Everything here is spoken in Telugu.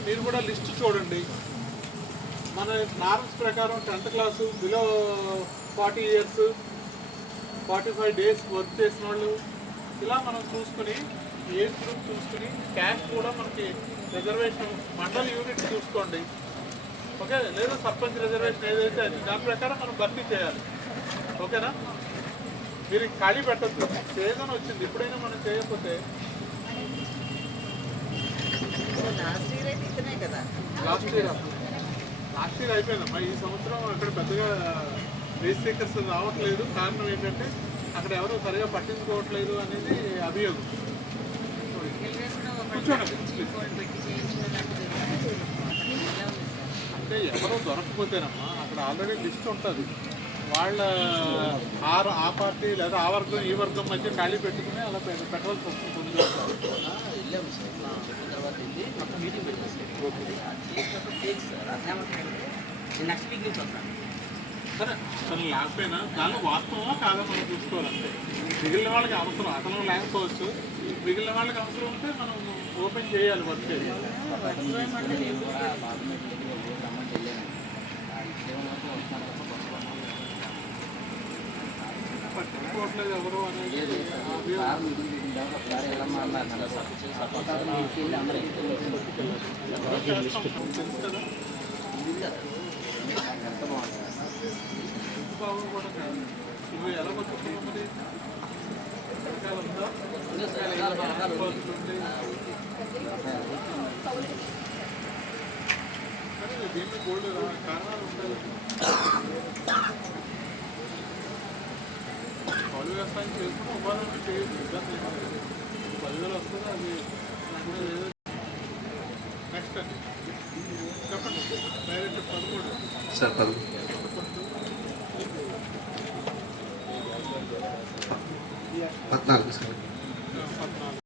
ఒకసారి మీరు కూడా లిస్ట్ చూడండి. మన నార్మ్స్ ప్రకారం 10th class below 40 years 45 days work చేసిన వాళ్ళు ఇలా మనం చూసుకుని ఏజ్ గ్రూప్ చూసుకుని క్యాష్ కూడా మనకి రిజర్వేషన్ మండల యూనిట్ చూసుకోండి. ఓకే, లేదా సర్పంచ్ రిజర్వేషన్ ఏదైతే అది దాని ప్రకారం మనం భర్తీ చేయాలి. ఓకేనా? మీరు ఖాళీ పెట్టద్దు. సీజన్ వచ్చింది, ఎప్పుడైనా మనం చేయకపోతే లాస్ట్ ఇయర్ అయిపోయిందమ్మా. ఈ సంవత్సరం అక్కడ పెద్దగా రేస్ సీకర్స్ రావట్లేదు. కారణం ఏంటంటే అక్కడ ఎవరు సరిగా పట్టించుకోవట్లేదు అనేది అభియోగం. అంటే ఎవరో దొరకకపోతేనమ్మా అక్కడ ఆల్రెడీ లిస్ట్ ఉంటుంది. వాళ్ళ ఆ పార్టీ లేదా ఆ వర్గం ఈ వర్గం మధ్య ఖాళీ పెట్టుకుని అలా పెట్టాల్సి వస్తుంది. సరే అసలు లేకపోయినా దానిలో వాస్తవమా కాదా మనం చూసుకోవాలంటే. మిగిలిన వాళ్ళకి అవసరం అసలు లేకపోవచ్చు, మిగిలిన వాళ్ళకి అవసరం ఉంటే మనం ఓపెన్ చేయాలి, వర్క్ చేయాలి. పట్టుకోవట్లేదు ఎవరు అనేది ఇవి ఎలా పట్టుకుంటాం మరి? దీంట్లో గోల్డ్ కారణాలు ఉంటాయి. పౌలు వ్యవసాయం చేసుకుంటే ఉపాధి చేయొచ్చు, ఇబ్బంది ఏమీ లేదు. 10,000 వస్తుంది. అది నెక్స్ట్ అండి చెప్పండి. Direct 13 sir 14 sir.